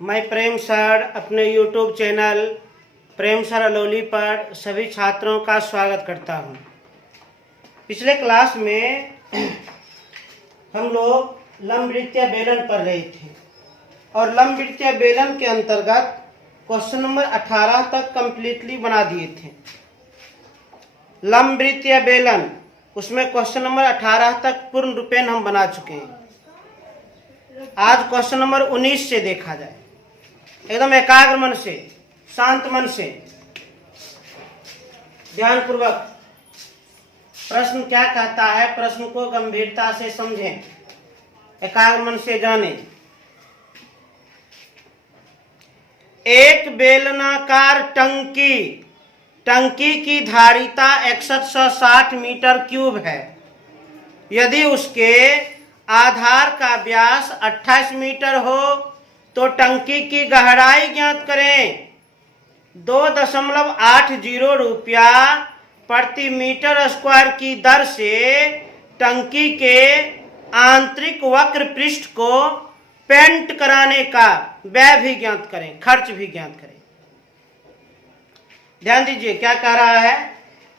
मैं प्रेम सर अपने YouTube channel प्रेम sir Alauli पर सभी छात्रों का स्वागत करता हूं। पिछले क्लास में हम लोग लंबवृत्तीय बेलन पढ़ रहे थे और लंबवृत्तीय बेलन के अंतर्गत क्वेश्चन नंबर 18 तक कंप्लीटली बना दिए थे। लंबवृत्तीय बेलन उसमें क्वेश्चन नंबर 18 तक पूर्ण रूपेण हम बना चुके हैं। आज क्वेश्चन नंबर 19 से देखा जाए, एकदम एकाग्र मन से, शांत मन से, ध्यानपूर्वक। प्रश्न क्या कहता है, प्रश्न को गंभीरता से समझें, एकाग्र मन से जानें। एक बेलनाकार टंकी की धारिता 6160 मीटर क्यूब है। यदि उसके आधार का व्यास 28 मीटर हो तो टंकी की गहराई ज्ञात करें। 2.80 रुपया प्रति मीटर स्क्वायर की दर से टंकी के आंतरिक वक्र पृष्ठ को पेंट कराने का व्यय भी ज्ञात करें, खर्च भी ज्ञात करें। ध्यान दीजिए क्या कह रहा है।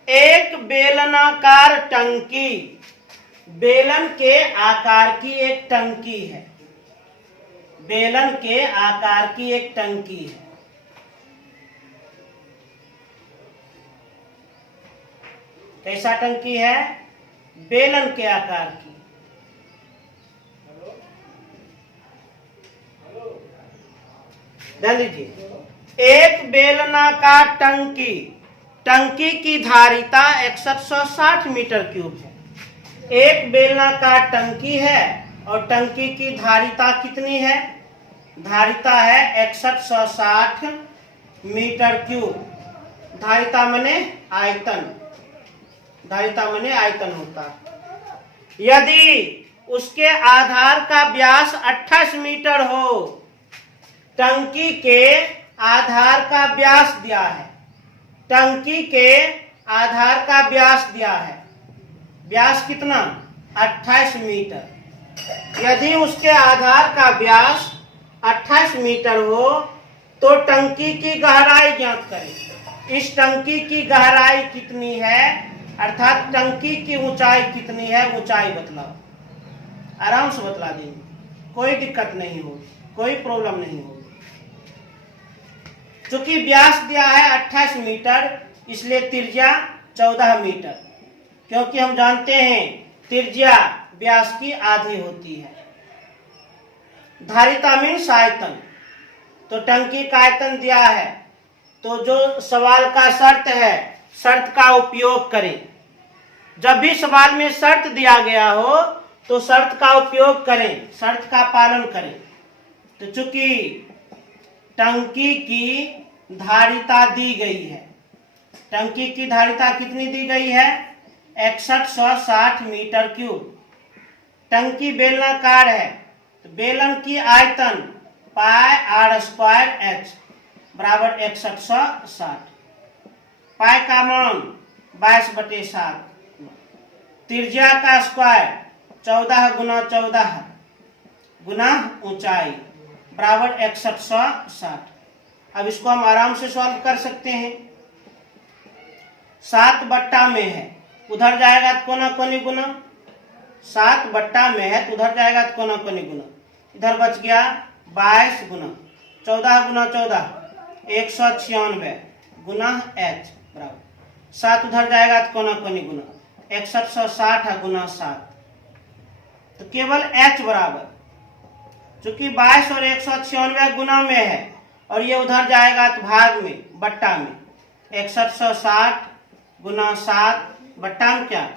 एक बेलनाकार टंकी, बेलन के आकार की एक टंकी है, बेलन के आकार की एक टंकी है। कैसा टंकी है? बेलन के आकार की। ध्यान दीजिए, एक बेलनाकार टंकी की धारिता 6160 मीटर क्यूब है। एक बेलनाकार टंकी है और टंकी की धारिता कितनी है? धारिता है 6160 मीटर क्यूब। धारिता माने आयतन, धारिता माने आयतन होता है। यदि उसके आधार का व्यास 28 मीटर हो, टंकी के आधार का व्यास दिया है, टंकी के आधार का व्यास दिया है। व्यास कितना? 28 मीटर। यदि उसके आधार का व्यास 28 मीटर हो तो टंकी की गहराई ज्ञात करें। इस टंकी की गहराई कितनी है, अर्थात टंकी की ऊंचाई कितनी है, ऊंचाई बतलाओ। आराम से बतला देंगे, कोई दिक्कत नहीं होगी, कोई प्रॉब्लम नहीं होगी। चूंकि व्यास दिया है 28 मीटर, इसलिए त्रिज्या 14 मीटर, क्योंकि हम जानते हैं त्रिज्या व्यास की आधी होती है। धारिता मीन्स आयतन, तो टंकी का आयतन दिया है, तो जो सवाल का शर्त है, शर्त का उपयोग करें। जब भी सवाल में शर्त दिया गया हो तो शर्त का उपयोग करें, शर्त का पालन करें। तो चूंकि टंकी की धारिता दी गई है, टंकी की धारिता कितनी दी गई है? 6160 मीटर क्यूब। टंकी बेलनाकार है तो बेलन की आयतन पाई आर स्क्वायर एच बराबर 6160। पाई का मान 22/7। त्रिज्या का स्क्वायर 14 गुना 14 गुना ऊंचाई बराबर 6160। अब इसको हम आराम से सॉल्व कर सकते हैं। 7 बट्टा में है, उधर जाएगा तो कोना कोनी गुना। 7 बट्टा में है तो उधर जाएगा तो कोना कोनी गुना। इधर बच गया 22 गुना 14 गुना 14 196 गुना h बराबर 7। उधर जाएगा तो कोना कोनी गुना 6160 गुना 7, तो केवल h बराबर, चूंकि 22 और 196 गुना में है और ये उधर जाएगा तो भाग में, बट्टा में। 6160 गुना 7 बट्टा में क्या?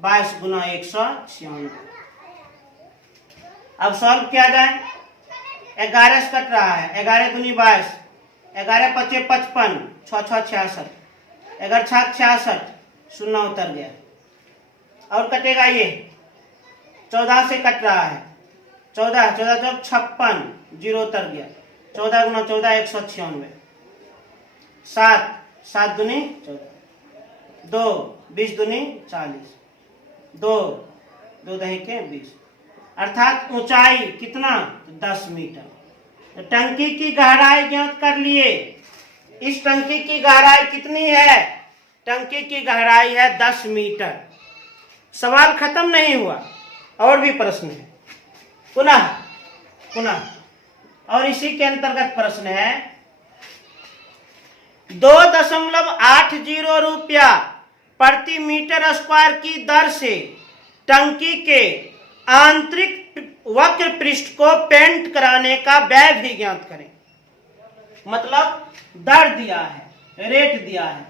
22 गुना 196। अब सॉल्व किया जाए। 11 से कट रहा है, 11 दूनी 22, 11 पचे 55, 6 6 66, 11 6 66, शून्य उतर गया। और कटेगा ये 14 से कट रहा है, 14 14 चौक 56, 0 उतर गया। 14 गुना 14 196। 7 7 दूनी 14, 2 20 दूनी 40, 2 2 दही के 20, अर्थात ऊंचाई कितना? 10 मीटर। टंकी की गहराई ज्ञात कर लिए। इस टंकी की गहराई कितनी है? टंकी की गहराई है 10 मीटर। सवाल खत्म नहीं हुआ, और भी प्रश्न है। पुनः और इसी के अंतर्गत प्रश्न है 2.80 रुपया प्रति मीटर स्क्वायर की दर से टंकी के आंतरिक वक्र पृष्ठ को पेंट कराने का व्यय भी ज्ञात करें। मतलब दर दिया है, रेट दिया है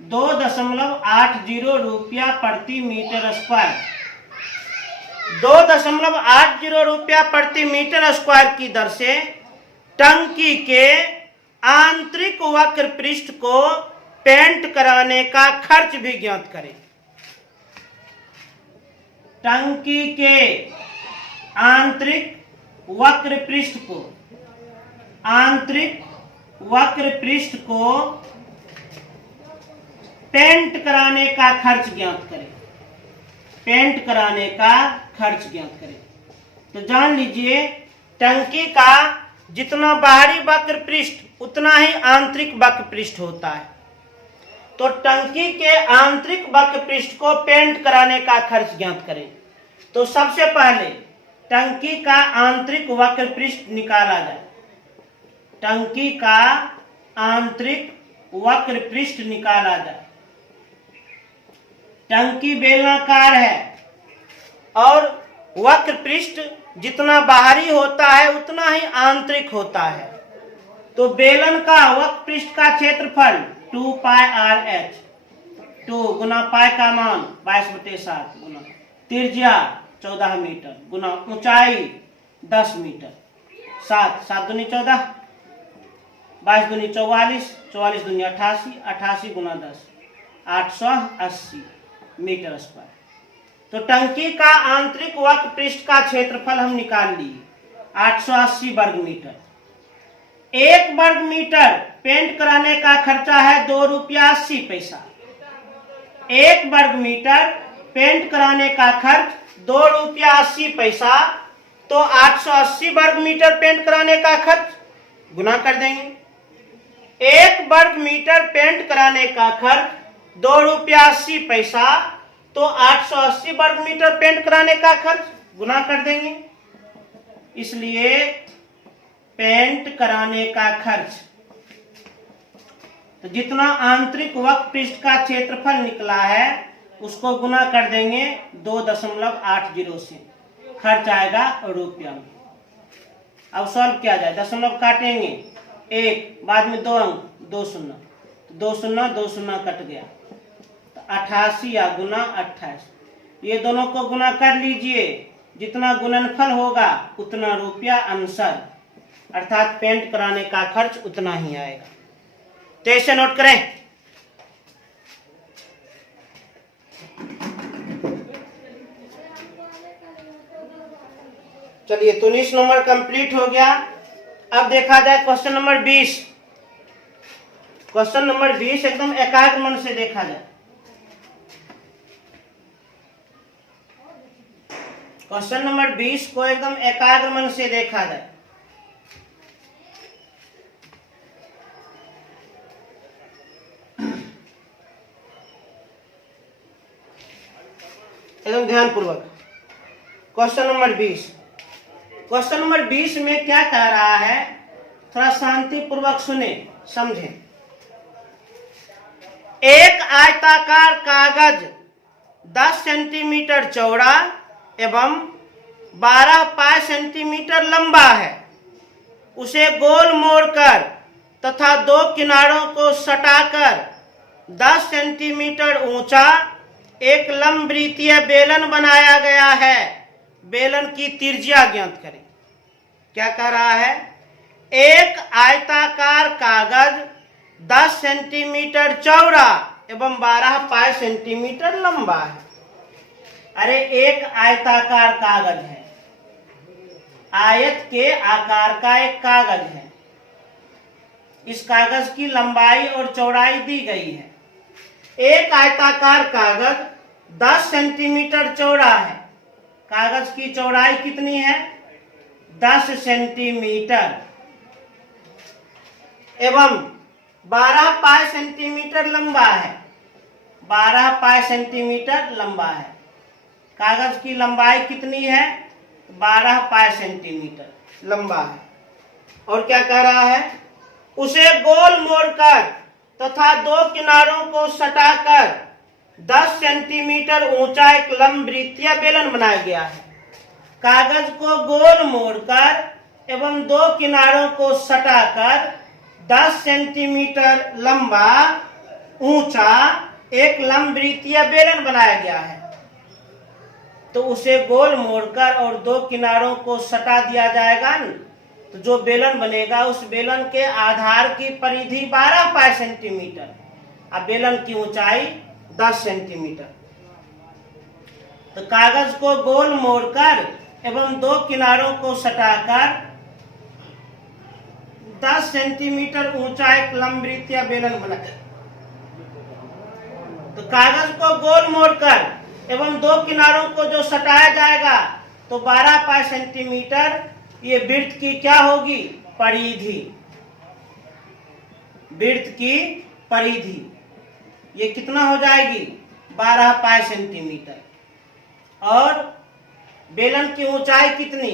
2.80 रुपया प्रति मीटर स्क्वायर। 2.80 रुपया प्रति मीटर स्क्वायर की दर से टंकी के आंतरिक वक्र पृष्ठ को पेंट कराने का खर्च भी ज्ञात करें। टंकी के आंतरिक वक्र पृष्ठ को पेंट कराने का खर्च ज्ञात करें। पेंट कराने का खर्च ज्ञात करें। तो जान लीजिए टंकी का जितना बाहरी वक्र पृष्ठ उतना ही आंतरिक वक्र पृष्ठ होता है। तो टंकी के आंतरिक वक्र पृष्ठ को पेंट कराने का खर्च ज्ञात करें। तो सबसे पहले टंकी का आंतरिक वक्र पृष्ठ निकाला जाए। टंकी का आंतरिक वक्र पृष्ठ निकाला जाए। टंकी बेलनाकार है और वक्र पृष्ठ जितना बाहरी होता है उतना ही आंतरिक होता है। तो बेलन का वक्र पृष्ठ का क्षेत्रफल 2 पाई आर एच, 2 गुना पाई का मान 22/7 गुना त्रिज्या 14 मीटर गुना ऊंचाई 10 मीटर। 7 दूनी 14, 22 दूनी 44, 44 दूनी 88, 88 गुना 10 880 मीटर स्क्वायर। तो टंकी का आंतरिक वक्र पृष्ठ का क्षेत्रफल हम निकाल लिए 880 वर्ग मीटर। 1 वर्ग मीटर पेंट कराने का खर्चा है 2 रुपया 80 पैसा। 1 वर्ग मीटर पेंट कराने का खर्च 2 रुपया 80 पैसा। तो 880 वर्ग मीटर पेंट कराने का खर्च गुना कर देंगे। 1 वर्ग मीटर पेंट कराने का खर्च 2 रुपया 80 पैसा। तो 880 वर्ग मीटर पेंट कराने का खर्च गुना कर देंगे। इसलिए पेंट कराने का खर्च, तो जितना आंतरिक वक्र पृष्ठ का क्षेत्रफल निकला है उसको गुना कर देंगे 2.80 से। खर्च आएगा रुपया में। अब सॉल्व किया जाए। दशमलव काटेंगे 1, बाद में 2 अंक 2 शून्य, 2 शून्य 2 शून्य कट गया। 88 या गुना 28, ये दोनों को गुना कर लीजिए। जितना गुणनफल होगा उतना रुपया आंसर, अर्थात पेंट कराने का खर्च उतना ही आएगा। तो इसे नोट करें। चलिए 19 नंबर कंप्लीट हो गया। अब देखा जाए क्वेश्चन नंबर 20। क्वेश्चन नंबर 20 एकदम एकाग्र मन से देखा जाए। क्वेश्चन नंबर 20 को एकदम एकाग्र मन से देखा जाए। एकदम ध्यानपूर्वक। Question number 20। क्वेश्चन नंबर 20 में क्या कह रहा है, थोड़ा शांति पूर्वक सुने, समझें। एक आयताकार कागज 10 सेंटीमीटर चौड़ा एवं 12 पाई सेंटीमीटर लंबा है। उसे गोल मोड़कर तथा 2 किनारों को सटाकर 10 सेंटीमीटर ऊंचा एक लंबवृत्तीय बेलन बनाया गया है। बेलन की त्रिज्या ज्ञात करें। क्या कह रहा है, एक आयताकार कागज 10 सेंटीमीटर चौड़ा एवं 12 पाई सेंटीमीटर लंबा है। अरे एक आयताकार कागज है, आयत के आकार का एक कागज है। इस कागज की लंबाई और चौड़ाई दी गई है। एक आयताकार कागज 10 सेंटीमीटर चौड़ा है। कागज की चौड़ाई कितनी है? 10 सेंटीमीटर एवं 12 पाई सेंटीमीटर लंबा है। 12 पाई सेंटीमीटर लंबा है। कागज की लंबाई कितनी है? 12 पाई सेंटीमीटर लंबा है। और क्या कह रहा है? उसे गोल मोड़कर तथा दो किनारों को सटाकर 10 सेंटीमीटर ऊंचा एक लंबवृत्तीय बेलन बनाया गया है। कागज को गोल मोड़कर एवं दो किनारों को सटाकर 10 सेंटीमीटर लंबा ऊंचा एक लंबवृत्तीय बेलन बनाया गया है। तो उसे गोल मोड़कर और दो किनारों को सटा दिया जाएगा न, तो जो बेलन बनेगा उस बेलन के आधार की परिधि 12 पाई सेंटीमीटर और बेलन की ऊंचाई 10 सेंटीमीटर। तो कागज को गोल मोड़कर एवं दो किनारों को सटाकर 10 सेंटीमीटर ऊंचा एक लंबवृत्तीय बेलन बनाया। तो कागज को गोल मोड़कर एवं दो किनारों को जो सटाया जाएगा तो 12 पाई सेंटीमीटर ये वृत्त की क्या होगी? परिधि। वृत्त की परिधि ये कितना हो जाएगी? 12 पाई सेंटीमीटर। और बेलन की ऊंचाई कितनी?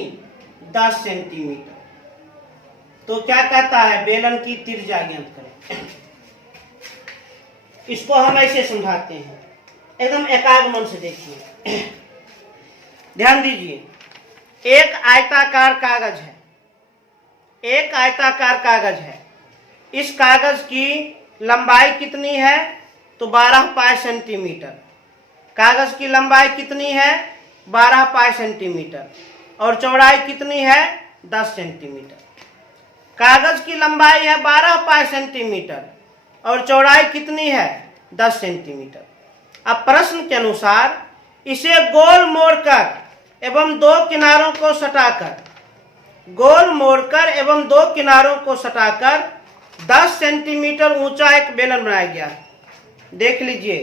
10 सेंटीमीटर। तो क्या कहता है? बेलन की त्रिज्या ज्ञात करें। इसको हम ऐसे समझाते हैं, एकदम एकाग्र मन से देखिए, ध्यान दीजिए। एक आयताकार कागज है, एक आयताकार कागज है। इस कागज की लंबाई कितनी है? तो 12 पाई सेंटीमीटर। कागज की लंबाई कितनी है? 12 पाई सेंटीमीटर। और चौड़ाई कितनी है? 10 सेंटीमीटर। कागज की लंबाई है 12 पाई सेंटीमीटर और चौड़ाई कितनी है? 10 सेंटीमीटर। अब प्रश्न के अनुसार इसे गोल मोड़कर एवं दो किनारों को सटाकर, गोल मोड़कर एवं दो किनारों को सटाकर 10 सेंटीमीटर ऊंचा एक बेलन बनाया गया है। देख लीजिए,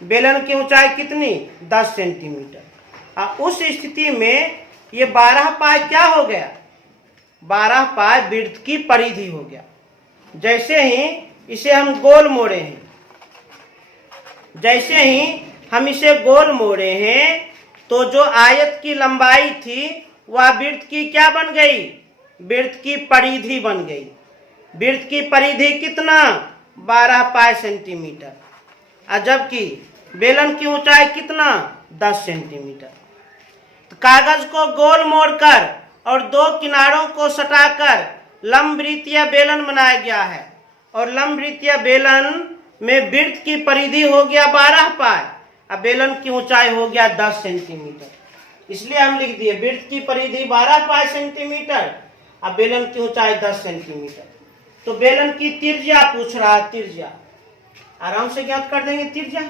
बेलन की ऊंचाई कितनी? 10 सेंटीमीटर। अब उस स्थिति में ये 12 पाई क्या हो गया? 12 पाई वृत्त की परिधि हो गया। जैसे ही इसे हम गोल मोड़े हैं, जैसे ही हम इसे गोल मोड़े हैं तो जो आयत की लंबाई थी वह वृत्त की क्या बन गई? वृत्त की परिधि बन गई। वृत्त की परिधि कितना? 12 पाई सेंटीमीटर। और जबकि बेलन की ऊंचाई कितना? 10 सेंटीमीटर। तो कागज को गोल मोड़कर और दो किनारों को सटाकर लंबवृत्तीय बेलन बनाया गया है। और लंबवृत्तीय बेलन में वृत्त की परिधि हो गया 12 पाई और बेलन की ऊंचाई हो गया 10 सेंटीमीटर। इसलिए हम लिख दिए वृत्त की परिधि 12 पाई सेंटीमीटर और बेलन की ऊंचाई 10 सेंटीमीटर। तो बेलन की त्रिज्या पूछ रहा है, त्रिज्या आराम से ज्ञात कर देंगे। त्रिज्या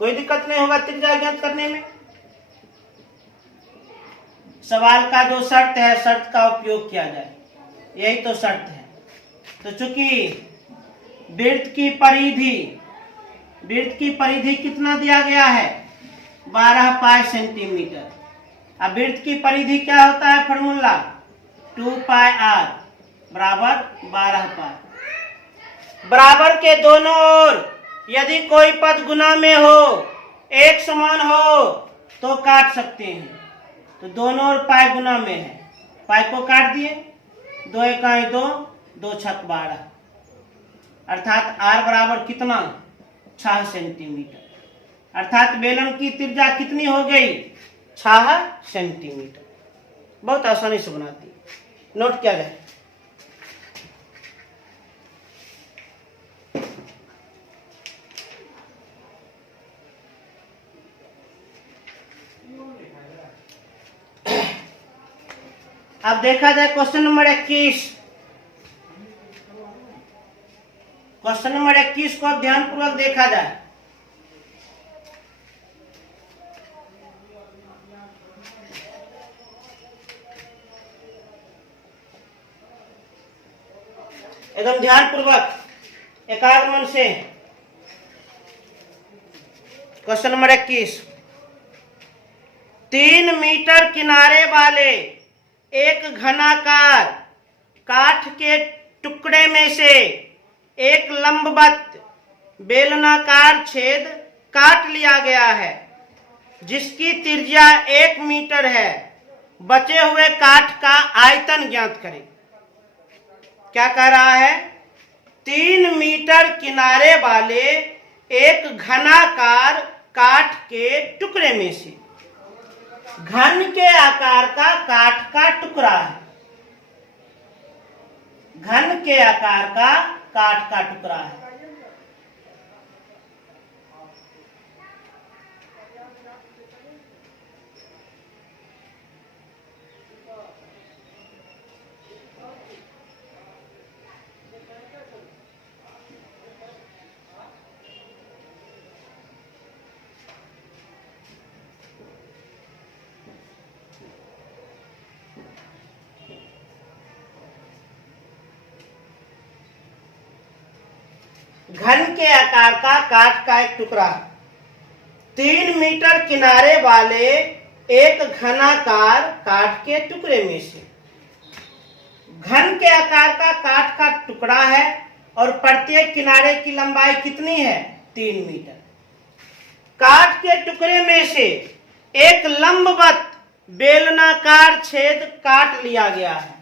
कोई दिक्कत नहीं होगा त्रिज्या ज्ञात करने में। सवाल का जो शर्त है, शर्त का उपयोग किया जाए, यही तो शर्त है। तो चूंकि वृत्त की परिधि कितना दिया गया है? 12 पाई सेंटीमीटर। अब वृत्त की परिधि क्या होता है? फॉर्मूला 2 पाई r बराबर 12 पाई। बराबर के दोनों ओर यदि कोई पद गुना में हो, एक समान हो तो काट सकते हैं। तो दोनों ओर पाई गुना में है, पाई को काट दिए, 2 इकाई 2, 2 छक 12, अर्थात r बराबर कितना? 6 सेंटीमीटर। अर्थात बेलन की त्रिज्या कितनी हो गई? 6 सेंटीमीटर। बहुत आसानी से बनाती है, नोट किया जाए। अब देखा जाए क्वेश्चन नंबर 21। क्वेश्चन नंबर 21 को ध्यानपूर्वक देखा जाए। एकदम ध्यानपूर्वक एकाग्र मन से। क्वेश्चन नंबर 21, 3 मीटर किनारे वाले एक घनाकार काठ के टुकड़े में से एक लंबवत बेलनाकार छेद काट लिया गया है जिसकी त्रिज्या 1 मीटर है। बचे हुए काठ का आयतन ज्ञात करें। क्या कह रहा है? 3 मीटर किनारे वाले एक घनाकार काठ के टुकड़े में से, घन के आकार का काठ का टुकड़ा है, घन के आकार का काठ का टुकड़ा है। घन के आकार का काठ का एक टुकड़ा, 3 मीटर किनारे वाले एक घनाकार काठ के टुकड़े में से, घन के आकार का काठ का टुकड़ा है और प्रत्येक किनारे की लंबाई कितनी है? 3 मीटर। काठ के टुकड़े में से एक लंबवत बेलनाकार छेद काट लिया गया है।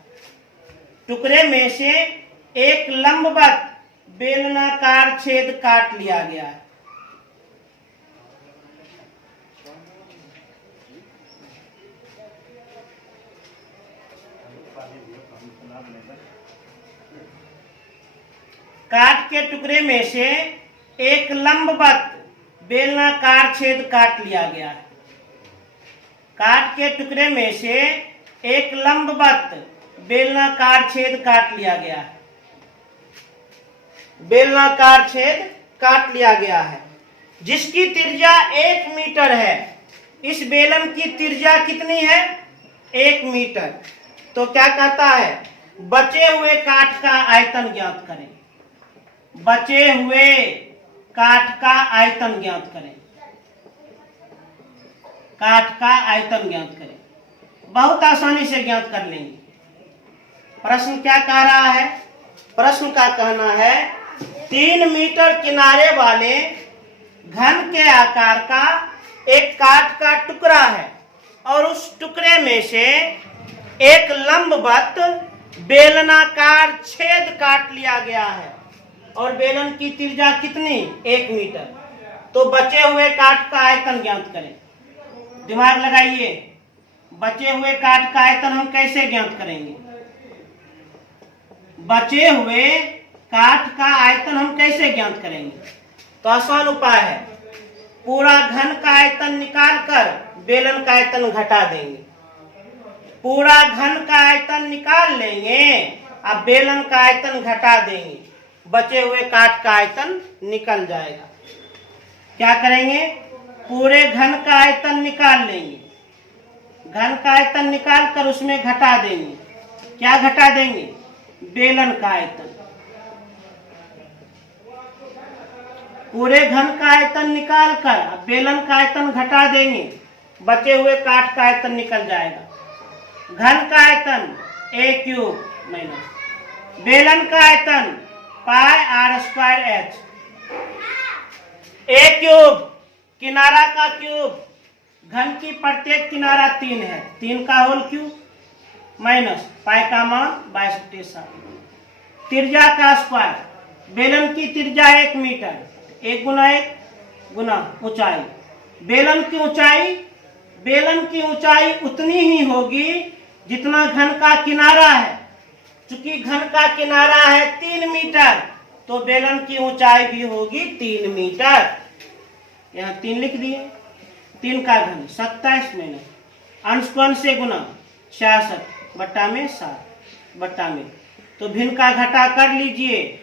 टुकड़े में से एक लंबवत बेलनाकार छेद काट लिया गया है। काठ के टुकड़े में से एक लंबवत बेलनाकार छेद काट लिया गया है। काठ के टुकड़े में से एक लंबवत बेलनाकार छेद काट लिया गया है। बेलनाकार छेद काट लिया गया है जिसकी त्रिज्या 1 मीटर है। इस बेलन की त्रिज्या कितनी है? 1 मीटर। तो क्या कहता है? बचे हुए काठ का आयतन ज्ञात करें। बचे हुए काठ का आयतन ज्ञात करें। काठ का आयतन ज्ञात करें। बहुत आसानी से ज्ञात कर लेंगे। प्रश्न क्या कह रहा है? प्रश्न का कहना है 3 मीटर किनारे वाले घन के आकार का एक काठ का टुकड़ा है और उस टुकड़े में से एक लंबवत बेलनाकार छेद काट लिया गया है और बेलन की त्रिज्या कितनी? 1 मीटर। तो बचे हुए काठ का आयतन ज्ञात करें। दिमाग लगाइए, बचे हुए काठ का आयतन हम कैसे ज्ञात करेंगे? बचे हुए काठ का आयतन हम कैसे ज्ञात करेंगे? तो आसान उपाय है, पूरा घन का आयतन निकालकर बेलन का आयतन घटा देंगे। पूरा घन का आयतन निकाल लेंगे, अब बेलन का आयतन घटा देंगे, बचे हुए काठ का आयतन निकल जाएगा। क्या करेंगे? पूरे घन का आयतन निकाल लेंगे, घन का आयतन निकाल कर उसमें घटा देंगे। क्या घटा देंगे? बेलन का आयतन। पूरे घन का आयतन निकाल कर बेलन का आयतन घटा देंगे, बचे हुए काठ का आयतन निकल जाएगा। घन का आयतन a³ माइनस बेलन का आयतन πr²h। a³ किनारा का क्यूब, घन की प्रत्येक किनारा 3 है, 3 का होल क्यूब माइनस पाई का मान 22/7। त्रिज्या का स्क्वायर, बेलन की त्रिज्या 1 मीटर, 1 गुना 1 गुना ऊंचाई। बेलन की ऊंचाई उतनी ही होगी जितना घन का किनारा है। चूंकि घन का किनारा है 3 मीटर तो बेलन की ऊंचाई भी होगी 3 मीटर। यहाँ 3 लिख दिए। 3 का घन 27 माइनस अंश को अंश से गुना 66/7 तो भिन्न का घटा कर लीजिए,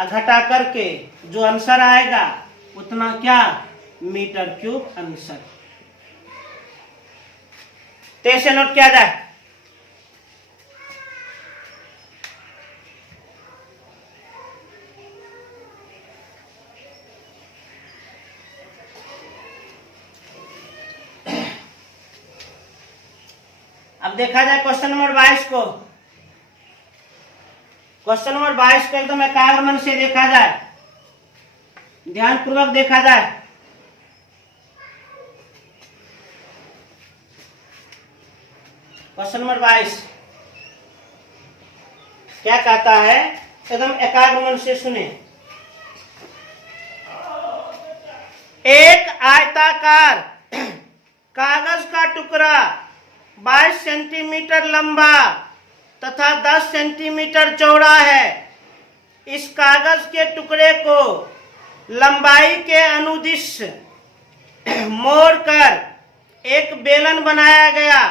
घटा करके जो आंसर आएगा उतना क्या? Metre cube answer. तो ऐसे नोट किया जाए। अब देखा जाए क्वेश्चन नंबर 22 को। क्वेश्चन नंबर 22 को एकदम एकाग्र मन से देखा जाए, ध्यानपूर्वक देखा जाए। क्वेश्चन नंबर 22 क्या कहता है, एकदम एकाग्र मन से सुने। एक आयताकार कागज का टुकड़ा 22 सेंटीमीटर लंबा तथा 10 सेंटीमीटर चौड़ा है। इस कागज के टुकड़े को लंबाई के अनुदिश मोड़कर एक बेलन बनाया गया।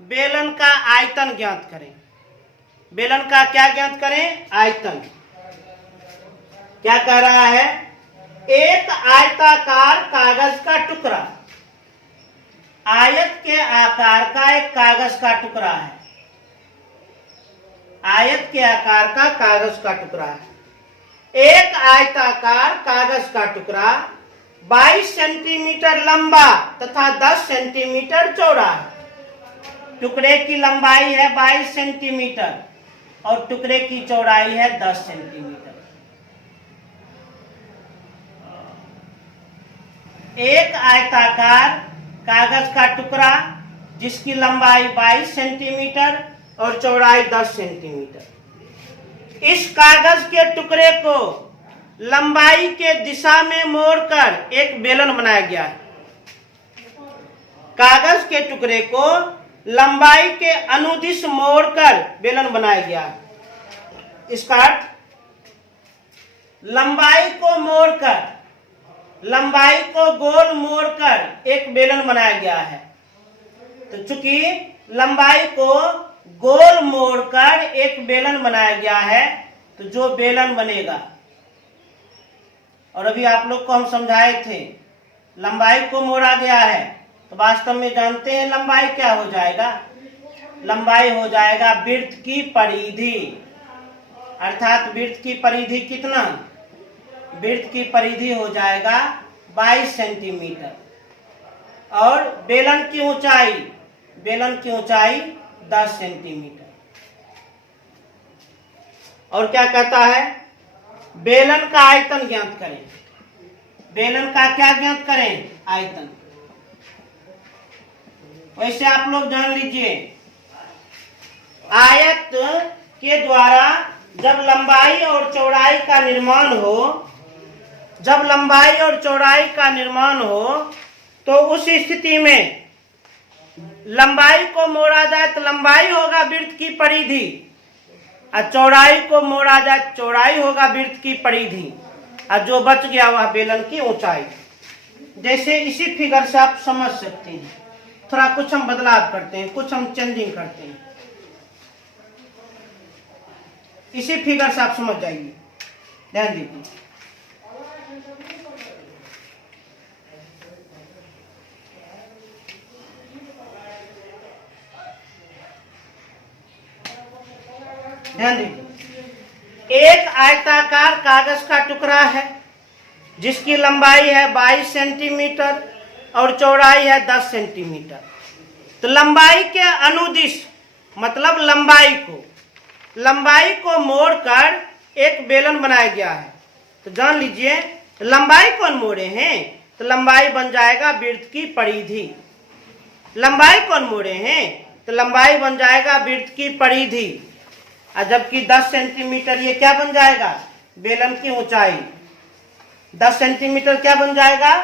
बेलन का आयतन ज्ञात करें। बेलन का क्या ज्ञात करें? आयतन। क्या कह रहा है? एक आयताकार कागज का टुकड़ा, आयत के आकार का एक कागज का टुकड़ा है। आयत के आकार का कागज का टुकड़ा है। एक आयताकार कागज का टुकड़ा 22 सेंटीमीटर लंबा तथा 10 सेंटीमीटर चौड़ा है। टुकड़े की लंबाई है 22 सेंटीमीटर और टुकड़े की चौड़ाई है 10 सेंटीमीटर। एक आयताकार कागज का टुकड़ा जिसकी लंबाई 22 सेंटीमीटर और चौड़ाई 10 सेंटीमीटर। इस कागज के टुकड़े को लंबाई के दिशा में मोड़कर एक बेलन बनाया गया है। कागज के टुकड़े को लंबाई के अनुदिश मोड़कर बेलन बनाया गया है। इसका अर्थ लंबाई को मोड़कर, लंबाई को गोल मोड़कर एक बेलन बनाया गया है। तो चूंकि लंबाई को गोल मोड़कर एक बेलन बनाया गया है, तो जो बेलन बनेगा, और अभी आप लोग को हम समझाए थे लंबाई को मोड़ा गया है, तो वास्तव में जानते हैं लंबाई क्या हो जाएगा? लंबाई हो जाएगा वृत्त की परिधि। अर्थात वृत्त की परिधि कितना? वृत्त की परिधि हो जाएगा 22 सेंटीमीटर और बेलन की ऊंचाई, बेलन की ऊंचाई 10 सेंटीमीटर। और क्या कहता है? बेलन का आयतन ज्ञात करें। बेलन का क्या ज्ञात करें? आयतन। वैसे आप लोग जान लीजिए, आयत के द्वारा जब लंबाई और चौड़ाई का निर्माण हो, जब लंबाई और चौड़ाई का निर्माण हो, तो उस स्थिति में लंबाई को मोड़ा जाए तो लंबाई होगा वृत्त की परिधि, और चौड़ाई को मोड़ा जाए तो चौड़ाई होगा वृत्त की परिधि, और जो बच गया वह बेलन की ऊंचाई। जैसे इसी फिगर से आप समझ सकते हैं। थोड़ा कुछ हम बदलाव करते हैं, कुछ हम चेंजिंग करते हैं। इसी फिगर से आप समझ जाइए, ध्यान दीजिए। ध्यान दीजिए, एक आयताकार कागज का टुकड़ा है जिसकी लंबाई है 22 सेंटीमीटर और चौड़ाई है 10 सेंटीमीटर। तो लंबाई के अनुदिश, मतलब लंबाई को मोड़कर एक बेलन बनाया गया है। तो जान लीजिए, लंबाई कौन मोड़े हैं? तो लंबाई बन जाएगा वृत्त की परिधि। लंबाई कौन मोड़े हैं? तो लंबाई बन जाएगा वृत्त की परिधि, और जबकि 10 सेंटीमीटर ये क्या बन जाएगा? बेलन की ऊंचाई। 10 सेंटीमीटर क्या बन जाएगा?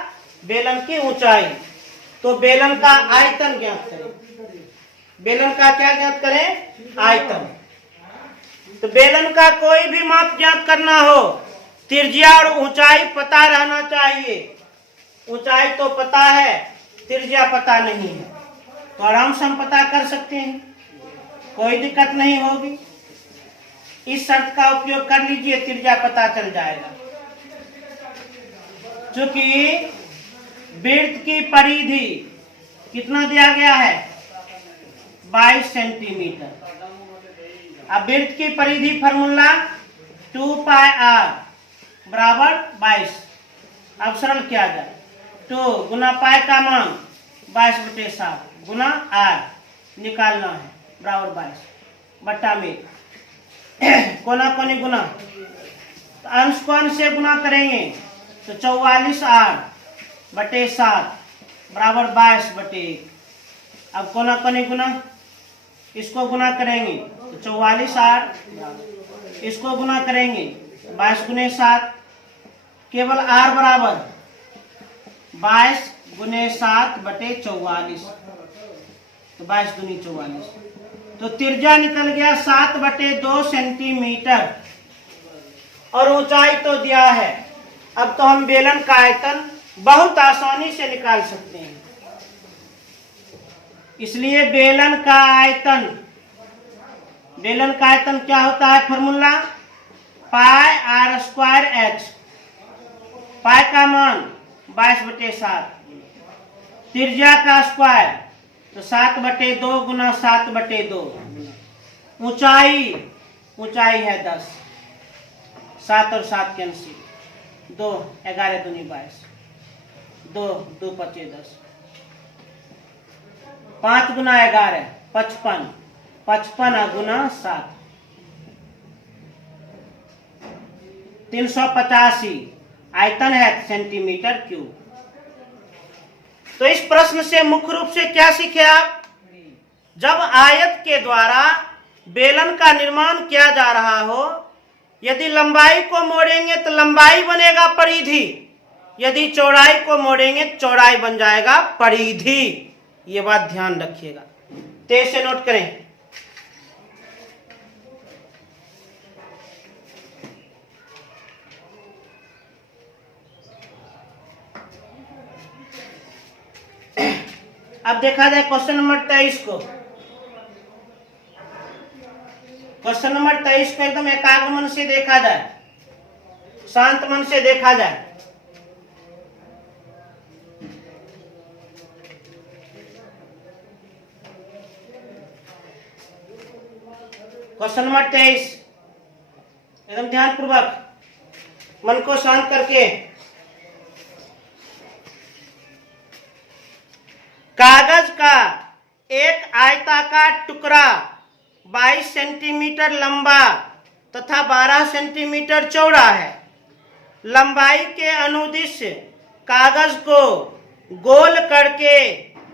बेलन की ऊंचाई। तो बेलन का आयतन ज्ञात करें। बेलन का क्या ज्ञात करें? आयतन। तो बेलन का कोई भी माप ज्ञात करना हो, त्रिज्या और ऊंचाई पता रहना चाहिए। ऊंचाई तो पता है, त्रिज्या पता नहीं है, तो आराम से हम पता कर सकते हैं, कोई दिक्कत नहीं होगी। इस शर्त का उपयोग कर लीजिए, त्रिज्या पता चल जाएगा। चूंकि वृत्त की परिधि कितना दिया गया है? 22 सेंटीमीटर। अब वृत्त की परिधि फॉर्मूला 2πr बराबर 22। अब सरल किया जाए, 2 गुना पाई का मान 22/7 गुना r, निकालना है, बराबर 22 बट्टा में कोना कोनी गुना, तो अंश को अंश से गुना करेंगे तो 44 8 बटे 7 बराबर 22 बटे 1। अब कोना कोनी गुना, इसको गुना करेंगे तो 44 8, इसको गुना करेंगे 22 गुने 7, केवल r बराबर 22 गुने 7 बटे 44, तो 22 दूनी 44, तो त्रिज्या निकल गया 7 बटे 2 सेंटीमीटर और ऊंचाई तो दिया है। अब तो हम बेलन का आयतन बहुत आसानी से निकाल सकते हैं, इसलिए बेलन का आयतन क्या होता है, formula pi R square H, pi का मान 22 बटे 7, त्रिज्या का स्क्वायर तो 7 बटे 2 गुना 7 बटे 2, ऊंचाई है 10, 7 और 7 कैंसिल, 2 11 दूनी 22, 2 2 5 10, 5 गुना 11 55, 55 गुना 7 385 आयतन है सेंटीमीटर क्यूब। तो इस प्रश्न से मुख्य रूप से क्या सीखे आप? जब आयत के द्वारा बेलन का निर्माण किया जा रहा हो, यदि लंबाई को मोड़ेंगे तो लंबाई बनेगा परिधि, यदि चौड़ाई को मोड़ेंगे चौड़ाई बन जाएगा परिधि। ये बात ध्यान रखिएगा, तेज से नोट करें। अब देखा जाए क्वेश्चन नंबर 23 को। क्वेश्चन नंबर 23 को एकदम एकाग्र मन से देखा जाए, शांत मन से देखा जाए। क्वेश्चन नंबर 23 एकदम ध्यान पूर्वक मन को शांत करके। कागज का एक आयताकार टुकड़ा 22 सेंटीमीटर लंबा तथा 12 सेंटीमीटर चौड़ा है। लंबाई के अनुदिश कागज को गोल करके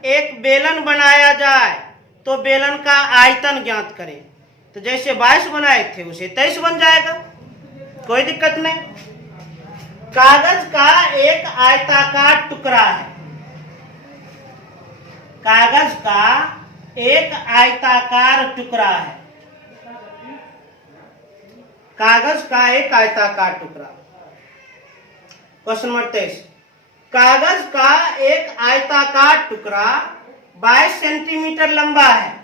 एक बेलन बनाया जाए तो बेलन का आयतन ज्ञात करें। तो जैसे 22 बनाए थे उसे 23 बन जाएगा, कोई दिक्कत नहीं। कागज का एक आयताकार टुकड़ा है, कागज का एक आयताकार टुकड़ा है, कागज का एक आयताकार टुकड़ा। क्वेश्चन नंबर 23, कागज का एक आयताकार टुकड़ा 22 सेंटीमीटर लंबा है।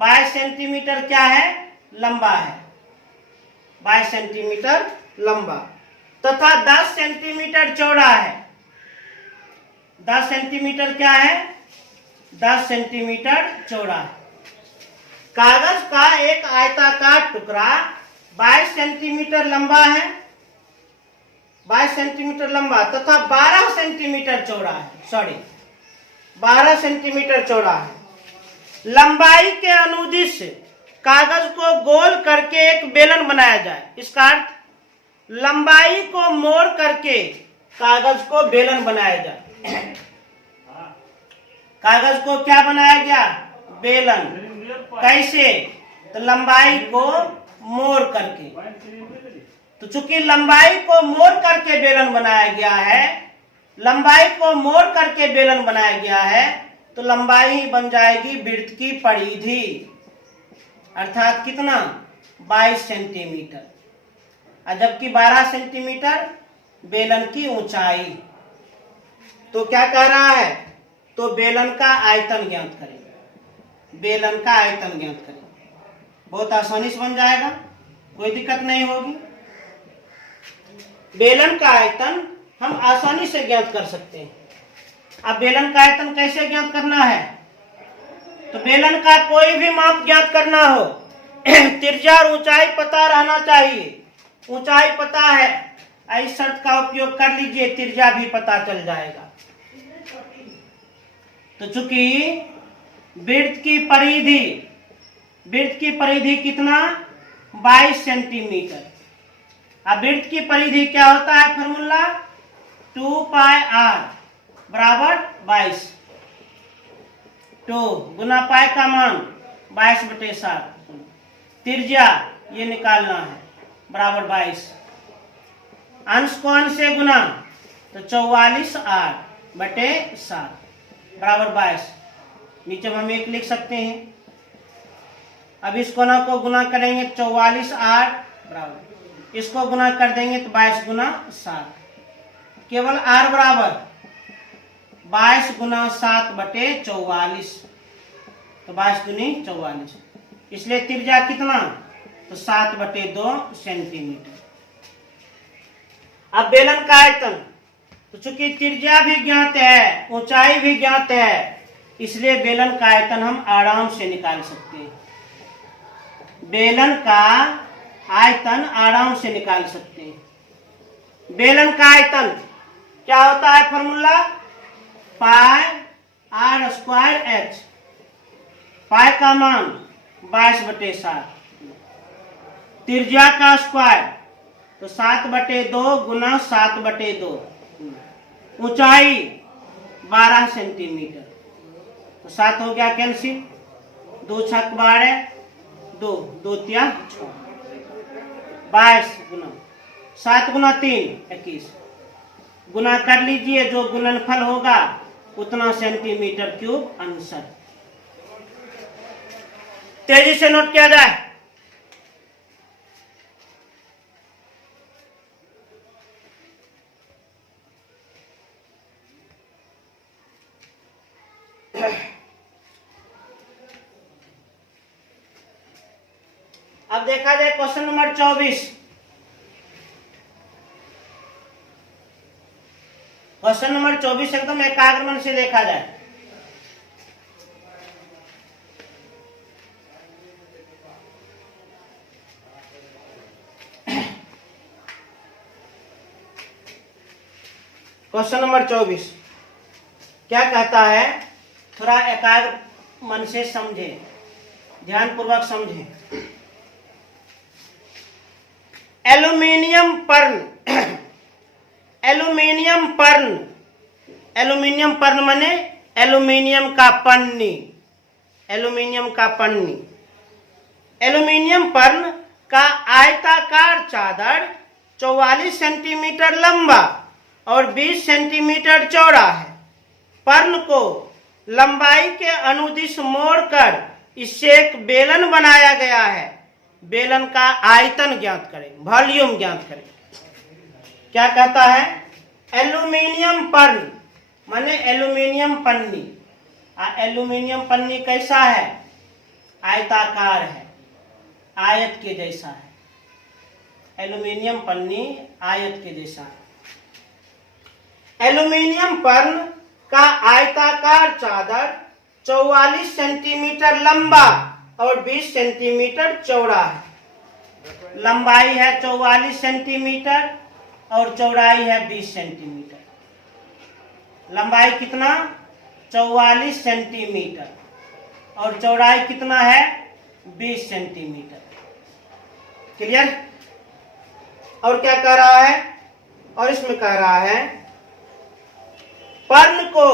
22 सेंटीमीटर क्या है? लंबा है, 22 सेंटीमीटर लंबा तथा 10 सेंटीमीटर चौड़ा है। 10 सेंटीमीटर क्या है? 10 सेंटीमीटर चौड़ा। कागज का एक आयताकार टुकड़ा 22 सेंटीमीटर लंबा है, 22 सेंटीमीटर लंबा तथा 12 सेंटीमीटर चौड़ा है, 12 सेंटीमीटर चौड़ा है। लंबाई के अनुदिश कागज को गोल करके एक बेलन बनाया जाए। इसका अर्थ लंबाई को मोड़ करके कागज को बेलन बनाया जाए। कागज को क्या बनाया गया? बेलन। कैसे? तो लंबाई को मोड़ करके। तो चूंकि लंबाई को मोड़ करके बेलन बनाया गया है, लंबाई को मोड़ करके बेलन बनाया गया है, तो लंबाई बन जाएगी वृत्त की परिधि, अर्थात कितना? 22 सेंटीमीटर, और जबकि 12 सेंटीमीटर बेलन की ऊंचाई। तो क्या कह रहा है? तो बेलन का आयतन ज्ञात करें, बेलन का आयतन ज्ञात करें। बहुत आसानी से बन जाएगा, कोई दिक्कत नहीं होगी। बेलन का आयतन हम आसानी से ज्ञात कर सकते हैं। अब बेलन का आयतन कैसे ज्ञात करना है? तो बेलन का कोई भी माप ज्ञात करना हो, त्रिज्या और ऊंचाई पता रहना चाहिए। ऊंचाई पता है, इस शर्त का उपयोग कर लीजिए, त्रिज्या भी पता चल जाएगा। तो चूंकि वृत्त की परिधि कितना 22 सेंटीमीटर। अब वृत्त की परिधि क्या होता है, फॉर्मूला 2 पाई r बराबर 22, 2 गुना पाई का मान 22/7, त्रिज्या ये निकालना है बराबर 22, अंश को अंश से गुना तो 44r/7 बराबर 22, नीचे हम 1 लिख सकते हैं। अब इस कोना को गुना करेंगे 44r बराबर, इसको गुना कर देंगे तो 22 गुना 7, केवल r बराबर 22 गुना 7/44, तो 22 दूनी 44, इसलिए त्रिज्या कितना तो 7/2 सेंटीमीटर। अब बेलन का आयतन, तो चूंकि त्रिज्या भी ज्ञात है, ऊंचाई भी ज्ञात है, इसलिए बेलन का आयतन हम आराम से निकाल सकते हैं। बेलन का आयतन आराम से निकाल सकते हैं। बेलन का आयतन क्या होता है, फॉर्मूला पाई r² h, पाई का मान 22/7, त्रिज्या का स्क्वायर तो 7/2 गुना 7/2, ऊंचाई 12 सेंटीमीटर, तो 7 हो गया कैंसिल, 2 छक 12, 2 2 3 6, 22 गुना 7 गुना 3 21, गुना कर लीजिए, जो गुणनफल होगा उतना सेंटीमीटर क्यूब आंसर। तेजी से नोट किया जाए। अब देखा जाए क्वेश्चन नंबर 24। क्वेश्चन नंबर 24 एकदम एकाग्र मन से देखा जाए। क्वेश्चन नंबर 24 क्या कहता है, थोड़ा एकाग्र मन से समझे, ध्यान पूर्वक समझे। एल्यूमिनियम पर्न माने एल्यूमिनियम का पन्नी, एल्यूमिनियम पर्न का आयताकार चादर 44 सेंटीमीटर लंबा और 20 सेंटीमीटर चौड़ा है। पर्न को लंबाई के अनुदिश मोड़कर इससे एक बेलन बनाया गया है। बेलन का आयतन ज्ञात करें, वॉल्यूम ज्ञात करें। क्या कहता है, एल्यूमिनियम पर्न माने एल्यूमिनियम पन्नी। एल्यूमिनियम पन्नी कैसा है, आयताकार है, आयत के जैसा है। एल्यूमिनियम पन्नी आयत के जैसा है। एल्यूमिनियम पर्न का आयताकार चादर 44 सेंटीमीटर लंबा और 20 सेंटीमीटर चौड़ा है। लंबाई है 44 सेंटीमीटर और चौड़ाई है 20 सेंटीमीटर। लंबाई कितना 44 सेंटीमीटर और चौड़ाई कितना है 20 सेंटीमीटर। क्लियर। और क्या कह रहा है, और इसमें कह रहा है पर्न को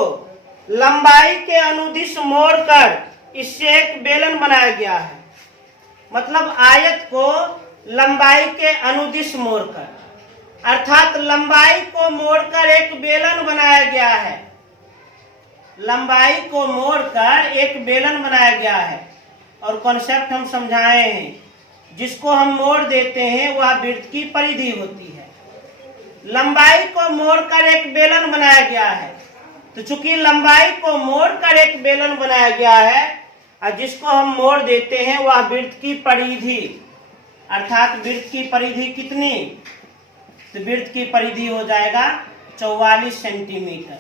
लंबाई के अनुदिश मोड़कर इससे एक बेलन बनाया गया है। मतलब आयत को लंबाई के अनुदिश मोड़कर, अर्थात लंबाई को मोड़कर एक बेलन बनाया गया है। लंबाई को मोड़कर एक बेलन बनाया गया है। और कॉन्सेप्ट हम समझाए हैं, जिसको हम मोड़ देते हैं वह वृत्त की परिधि होती है। लंबाई को मोड़कर एक बेलन बनाया गया है, तो चूंकि लंबाई को मोड़कर एक बेलन बनाया गया है और जिसको हम मोड़ देते हैं वह वृत्त की परिधि, अर्थात वृत्त की परिधि कितनी, तो वृत्त की परिधि हो जाएगा 44 सेंटीमीटर,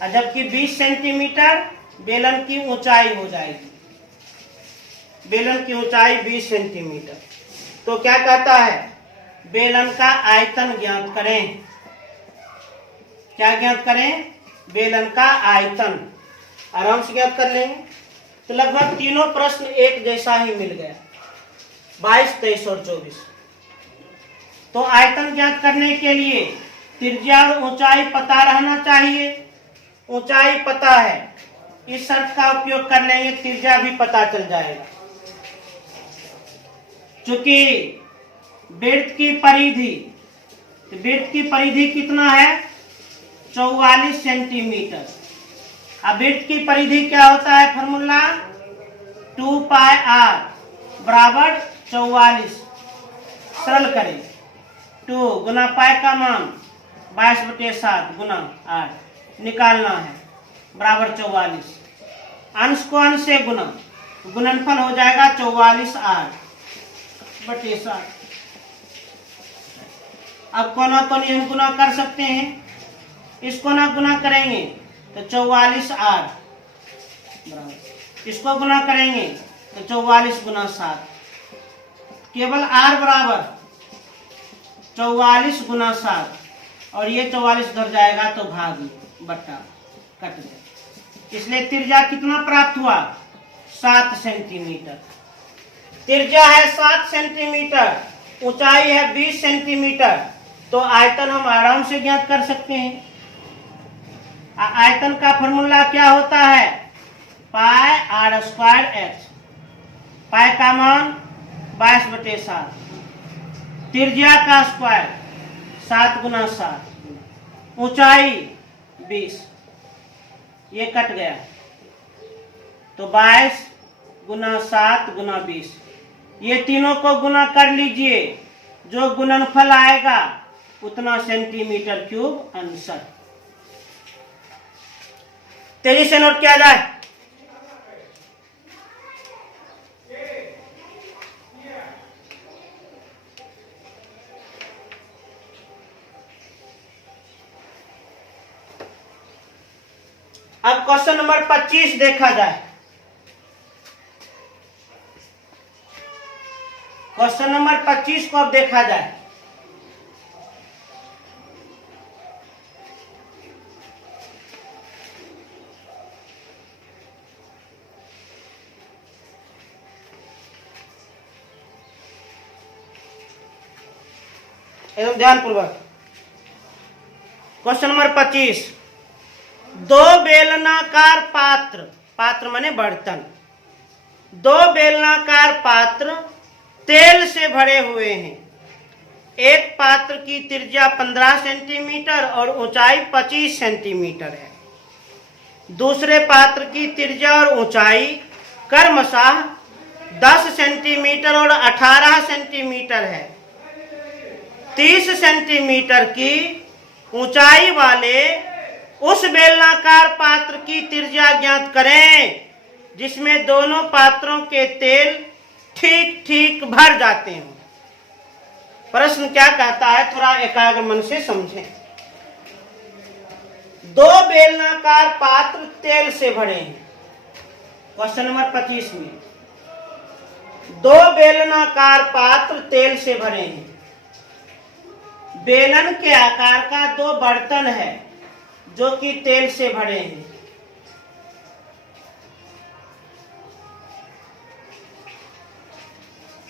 और जबकि 20 सेंटीमीटर बेलन की ऊंचाई हो जाएगी। बेलन की ऊंचाई 20 सेंटीमीटर। तो क्या कहता है, बेलन का आयतन ज्ञात करें। क्या ज्ञात करें, बेलन का आयतन। आराम से ज्ञात कर लेंगे। तो लगभग तीनों प्रश्न एक जैसा ही मिल गया, 22, 23 और 24। तो आयतन ज्ञात करने के लिए त्रिज्या और ऊंचाई पता रहना चाहिए। ऊंचाई पता है, इस शर्त का उपयोग कर लेंगे, त्रिज्या भी पता चल जाएगा। चूंकि वृत्त की परिधि, वृत्त की परिधि कितना है, 44 सेंटीमीटर। अब वृत्त की परिधि क्या होता है, फॉर्मूला 2 पाई r बराबर 44। सरल करें, 2 गुना पाई का मान 22/7 गुना 8 निकालना है, बराबर 44। अंश को अंश से गुना, गुणनफल हो जाएगा 44r/7। अब कोना को हम गुना कर सकते हैं, इसको ना गुना करेंगे तो 44r, इसको गुना करेंगे तो 44 गुना 7, केवल r बराबर 44 गुना 7, और ये 44 धर जाएगा तो भाग बट्टा कट गया। इसलिए त्रिज्या कितना प्राप्त हुआ, 7 सेंटीमीटर। त्रिज्या है 7 सेंटीमीटर, ऊंचाई है 20 सेंटीमीटर। तो आयतन हम आराम से ज्ञात कर सकते हैं। आयतन का फॉर्मूला क्या होता है, पाई r² x। पाई का मान 22/7, त्रिज्या का स्क्वायर 7 गुना 7, ऊंचाई 20, ये कट गया तो 22 गुना 7 गुना 20, ये तीनों को गुना कर लीजिए, जो गुणनफल आएगा उतना सेंटीमीटर क्यूब आंसर। तेजी से नोट किया जाए। अब क्वेश्चन नंबर 25 देखा जाए। क्वेश्चन नंबर 25 को अब देखा जाए। एकदम ध्यानपूर्वक। क्वेश्चन नंबर 25, दो बेलनाकार पात्र, पात्र माने बर्तन, दो बेलनाकार पात्र तेल से भरे हुए हैं। एक पात्र की त्रिज्या 15 सेंटीमीटर और ऊंचाई 25 सेंटीमीटर है। दूसरे पात्र की त्रिज्या और ऊंचाई क्रमशः 10 सेंटीमीटर और 18 सेंटीमीटर है। 30 सेंटीमीटर की ऊंचाई वाले उस बेलनाकार पात्र की त्रिज्या ज्ञात करें जिसमें दोनों पात्रों के तेल ठीक ठीक भर जाते हैं। प्रश्न क्या कहता है, थोड़ा एकाग्र मन से समझें। दो बेलनाकार पात्र तेल से भरे हैं। क्वेश्चन नंबर 25 में दो बेलनाकार पात्र तेल से भरे हैं। बेलन के आकार का दो बर्तन है जो कि तेल से भरे हैं।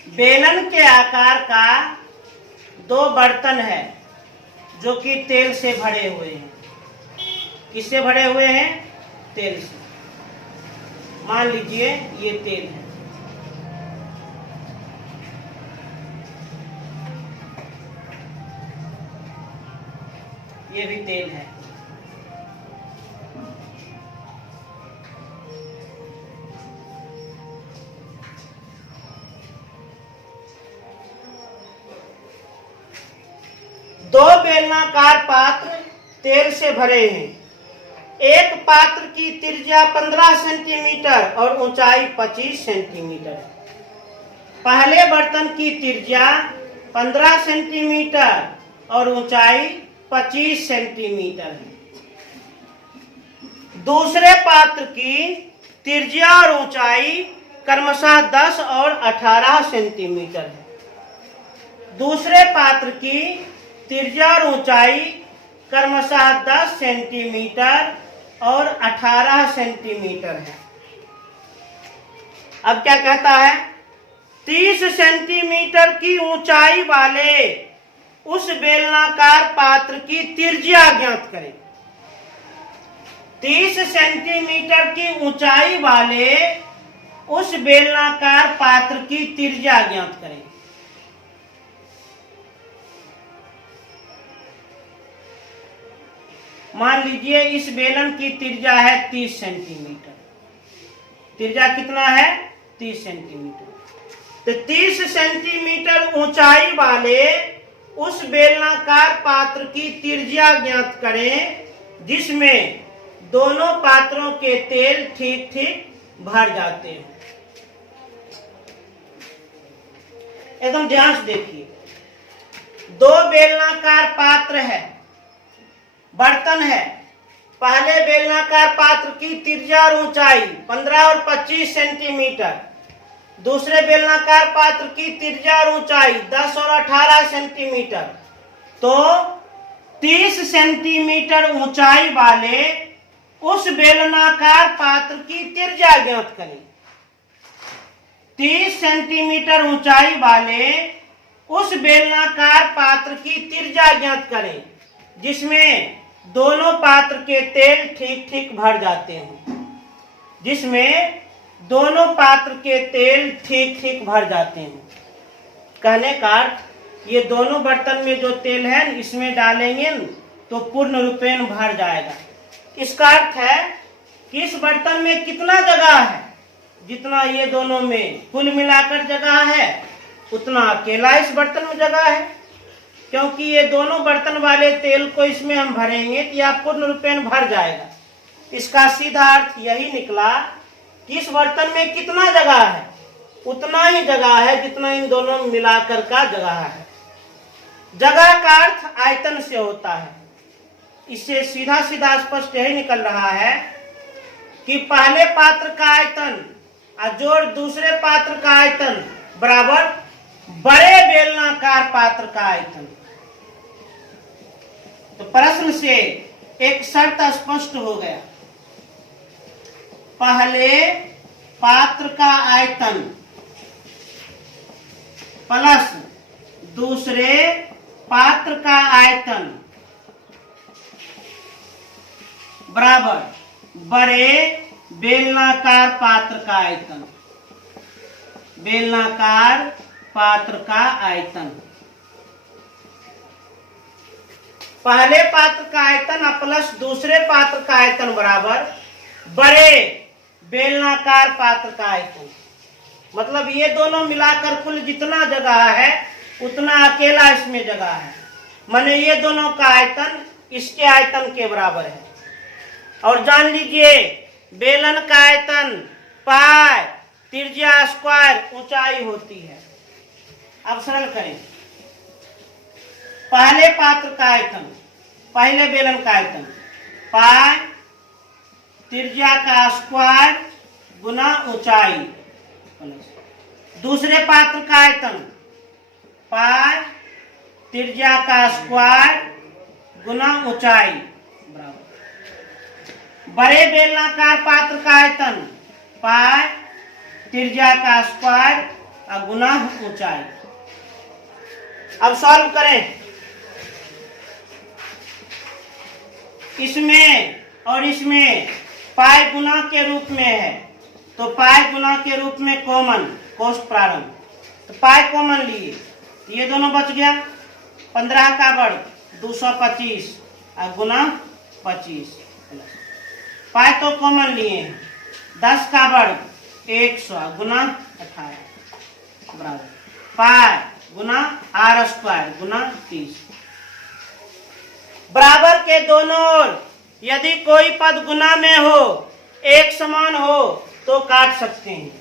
बेलन के आकार का दो बर्तन है जो कि तेल से भरे हुए हैं। किससे भरे हुए हैं, तेल से। मान लीजिए ये तेल है, ये भी तेल है। दो बेलनाकार पात्र तेल से भरे हैं। एक पात्र की त्रिज्या 15 सेंटीमीटर और ऊंचाई 25 सेंटीमीटर है। पहले बर्तन की त्रिज्या 15 सेंटीमीटर और ऊंचाई 25 सेंटीमीटर है। दूसरे पात्र की त्रिज्या और ऊंचाई क्रमशः 10 और 18 सेंटीमीटर है। दूसरे पात्र की त्रिज्या और ऊंचाई क्रमशः 10 सेंटीमीटर और 18 सेंटीमीटर है। अब क्या कहता है, 30 सेंटीमीटर की ऊंचाई वाले उस बेलनाकार पात्र की त्रिज्या ज्ञात करें। 30 सेंटीमीटर की ऊंचाई वाले उस बेलनाकार पात्र की त्रिज्या ज्ञात करें। मान लीजिए इस बेलन की त्रिज्या है 30 सेंटीमीटर। त्रिज्या कितना है? 30 सेंटीमीटर। तो 30 सेंटीमीटर ऊंचाई वाले उस बेलनाकार पात्र की त्रिज्या ज्ञात करें जिसमें दोनों पात्रों के तेल ठीक ठीक भर जाते हैं। एकदम ध्यान से देखिए, दो बेलनाकार पात्र है, बर्तन है। पहले बेलनाकार पात्र की त्रिज्या और ऊंचाई 15 और 25 सेंटीमीटर, दूसरे बेलनाकार पात्र की त्रिज्या और ऊंचाई 10 और 18 सेंटीमीटर। तो 30 सेंटीमीटर ऊंचाई वाले उस बेलनाकार पात्र की त्रिज्या ज्ञात करें। 30 सेंटीमीटर ऊंचाई वाले उस बेलनाकार पात्र की त्रिज्या ज्ञात करें जिसमें दोनों पात्र के तेल ठीक ठीक भर जाते हैं। जिसमें दोनों पात्र के तेल ठीक ठीक भर जाते हैं। कहने का अर्थ, ये दोनों बर्तन में जो तेल है इसमें डालेंगे तो पूर्ण रूपेण भर जाएगा। इसका अर्थ है कि इस बर्तन में कितना जगह है, जितना ये दोनों में कुल मिलाकर जगह है उतना अकेला इस बर्तन में जगह है। क्योंकि ये दोनों बर्तन वाले तेल को इसमें हम भरेंगे तो यह पूर्ण रूपेण भर जाएगा। इसका सीधा अर्थ यही निकला कि इस बर्तन में कितना जगह है, उतना ही जगह है जितना इन दोनों मिलाकर का जगह है। जगह का अर्थ आयतन से होता है। इससे सीधा सीधा स्पष्ट यही निकल रहा है कि पहले पात्र का आयतन और जोड़ दूसरे पात्र का आयतन बराबर बड़े बेलनाकार पात्र का आयतन। तो प्रश्न से एक शर्त स्पष्ट हो गया। पहले पात्र का आयतन प्लस दूसरे पात्र का आयतन बराबर बड़े बेलनाकार पात्र का आयतन। बेलनाकार पात्र का आयतन, पहले पात्र का आयतन प्लस दूसरे पात्र का आयतन बराबर बड़े बेलनाकार पात्र का आयतन। मतलब ये दोनों मिलाकर कुल जितना जगह है उतना अकेला इसमें जगह है। माने ये दोनों का आयतन इसके आयतन के बराबर है। और जान लीजिए बेलन का आयतन पाई, त्रिज्या स्क्वायर, ऊंचाई होती है। अब सरल करें, पहले पात्र का आयतन, पहले बेलन का आयतन पाई त्रिज्या का स्क्वायर गुना ऊंचाई, दूसरे पात्र का आयतन पाई त्रिज्या का स्क्वायर गुना ऊंचाई बराबर बड़े बेलनाकार पात्र का आयतन पाई त्रिज्या का स्क्वायर और गुना ऊंचाई। अब सॉल्व करें। इसमें और इसमें पाई गुना के रूप में है तो पाई गुना के रूप में कॉमन, कोष्ठ प्रारंभ, तो पाई कॉमन लिए तो ये दोनों बच गया। 15 का वर्ग 225 और गुना 25, पाई तो कॉमन लिए हैं। 10 का वर्ग 100 गुना 18 बराबर पाई गुना आर स्क्वायर गुना 30। बराबर के दोनों ओर यदि कोई पद गुना में हो, एक समान हो तो काट सकते हैं।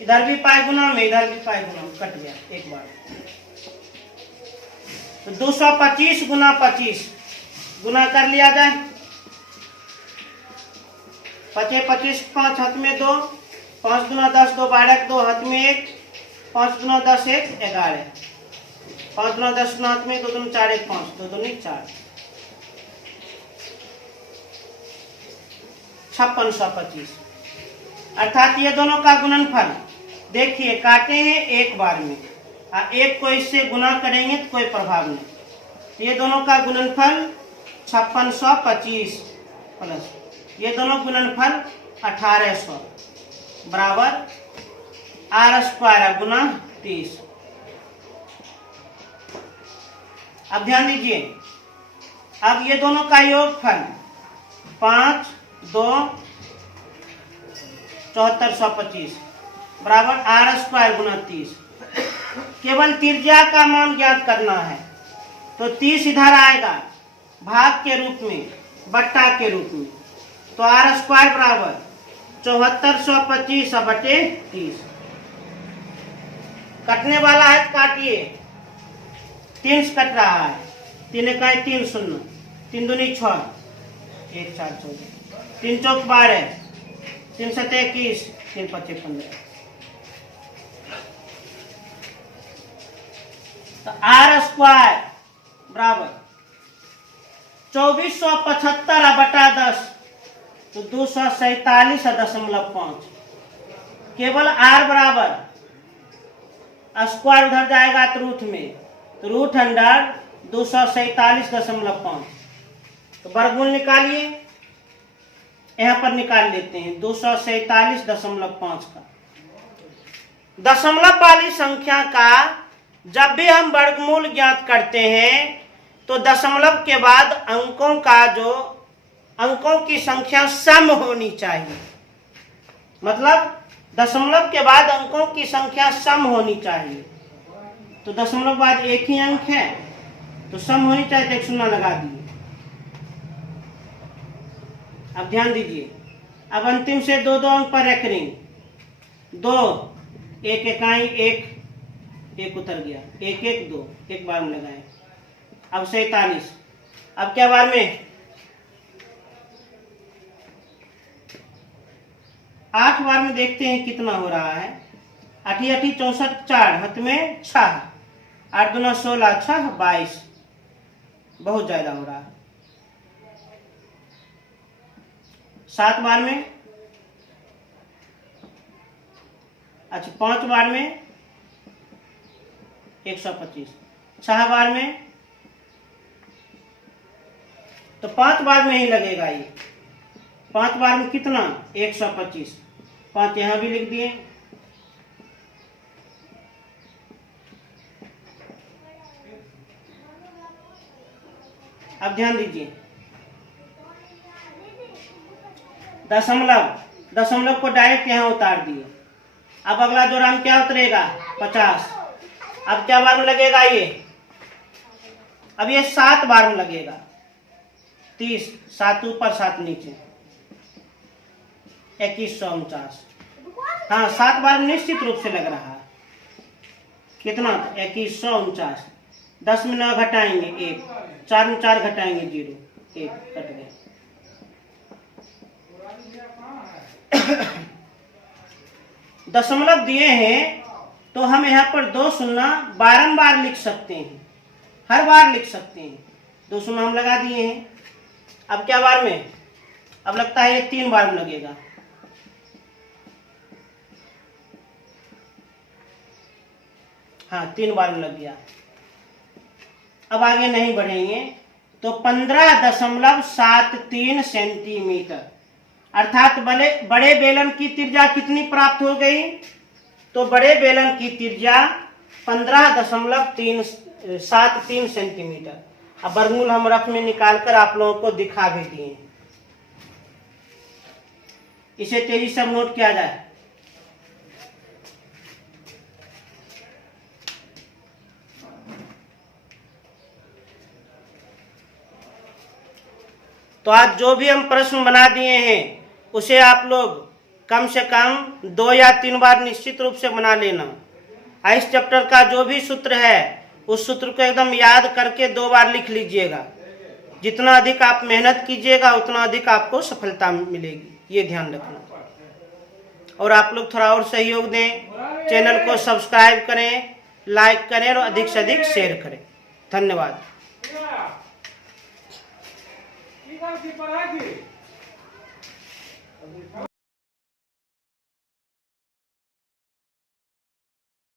इधर भी पाई गुना में, इधर भी पाई गुना में, कट गया एक बार। तो 225 गुना 25 गुना कर लिया जाए। 25 25 5 हाथ में 2, 5 गुना 10 2 12 2 हाथ में 1, 5 गुना 10 1 11, 5 गुना 10 गुना हाथ में 2 2 4 1 5 2 2 4, 5625। अर्थात ये दोनों का गुणनफल देखिए काटे हैं एक बार में, एक को इससे गुना करेंगे तो कोई प्रभाव नहीं। ये दोनों का गुणनफल 5625 प्लस ये दोनों गुणनफल 1800 बराबर आर स्क्वायर गुना 30। अब ध्यान दीजिए, अब ये दोनों का योगफल 5 2 7425 बराबर आर स्क्वायर गुना 30। केवल त्रिज्या का मान ज्ञात करना है तो 30 इधर आएगा भाग के रूप में, बट्टा के रूप में, तो आर स्क्वायर बराबर 7425 बटे 30। कटने वाला है तो काटिए, 3 से कट रहा है, 3 इकाई 3 शून्य, 3 दूनी 6, 1 4 14, 3 चौक 12, 3 7 21, 3 5 15। तो आर स्क्वायर बराबर 2475 बटा 10 तो 247.5। केवल आर बराबर स्क्वायर उधर जाएगा तो रूट में, तो रूट अंडर 247.5। तो वर्गमूल निकालिए, यहाँ पर निकाल लेते हैं 247.5 का। दशमलव वाली संख्या का जब भी हम वर्गमूल ज्ञात करते हैं तो दशमलव के बाद अंकों की संख्या सम होनी चाहिए। मतलब दशमलव के बाद अंकों की संख्या सम होनी चाहिए। तो दशमलव के बाद एक ही अंक है तो सम होनी चाहिए, तो एक शून्य लगा दिए। अब ध्यान दीजिए, अब अंतिम से दो अंक पर रेकरिंग 2 1 इकाई 1 उतर गया, 1 1 2 एक बार में लगाए। अब 47, अब क्या बार में 8 बार में देखते हैं कितना हो रहा है। 8 8 64 4 हाथ में 6, 8 दूना 16 6 22, बहुत ज्यादा हो रहा है। 7 बार में, अच्छा 5 बार में 125, 6 बार में, तो 5 बार में ही लगेगा ये। 5 बार में कितना 125, 5 यहां भी लिख दिए। अब ध्यान दीजिए, दशमलव को डायरेक्ट यहां उतार दिए। अब अगला जोड़ा में क्या उतरेगा 50। अब क्या बार में लगेगा ये, अब ये 7 बार में लगेगा। 30, 7 ऊपर 7 नीचे, 2149। हाँ 7 बार में निश्चित रूप से लग रहा है। कितना 2149। 10 में 9 घटाएंगे 1, 4 में 4 घटाएंगे 0, 1 कट गया। दशमलव दिए हैं तो हम यहाँ पर 2 शून्य बारंबार लिख सकते हैं, हर बार लिख सकते हैं। 2 शून्य हम लगा दिए हैं। अब क्या बार में, अब लगता है ये 3 बार में लगेगा। हाँ 3 बार में लग गया। अब आगे नहीं बढ़ेंगे तो 15.73 सेंटीमीटर, अर्थात बड़े बेलन की त्रिज्या कितनी प्राप्त हो गई, तो बड़े बेलन की त्रिज्या 15.73 सेंटीमीटर। अब वर्गमूल हम रफ में निकालकर आप लोगों को दिखा भी दिए। इसे तेजी से नोट किया जाए। तो आज जो भी हम प्रश्न बना दिए हैं उसे आप लोग कम से कम 2 या 3 बार निश्चित रूप से बना लेना। इस चैप्टर का जो भी सूत्र है उस सूत्र को एकदम याद करके 2 बार लिख लीजिएगा। जितना अधिक आप मेहनत कीजिएगा उतना अधिक आपको सफलता मिलेगी, ये ध्यान रखना। और आप लोग थोड़ा और सहयोग दें, चैनल को सब्सक्राइब करें, लाइक करें और अधिक से अधिक शेयर करें। धन्यवाद।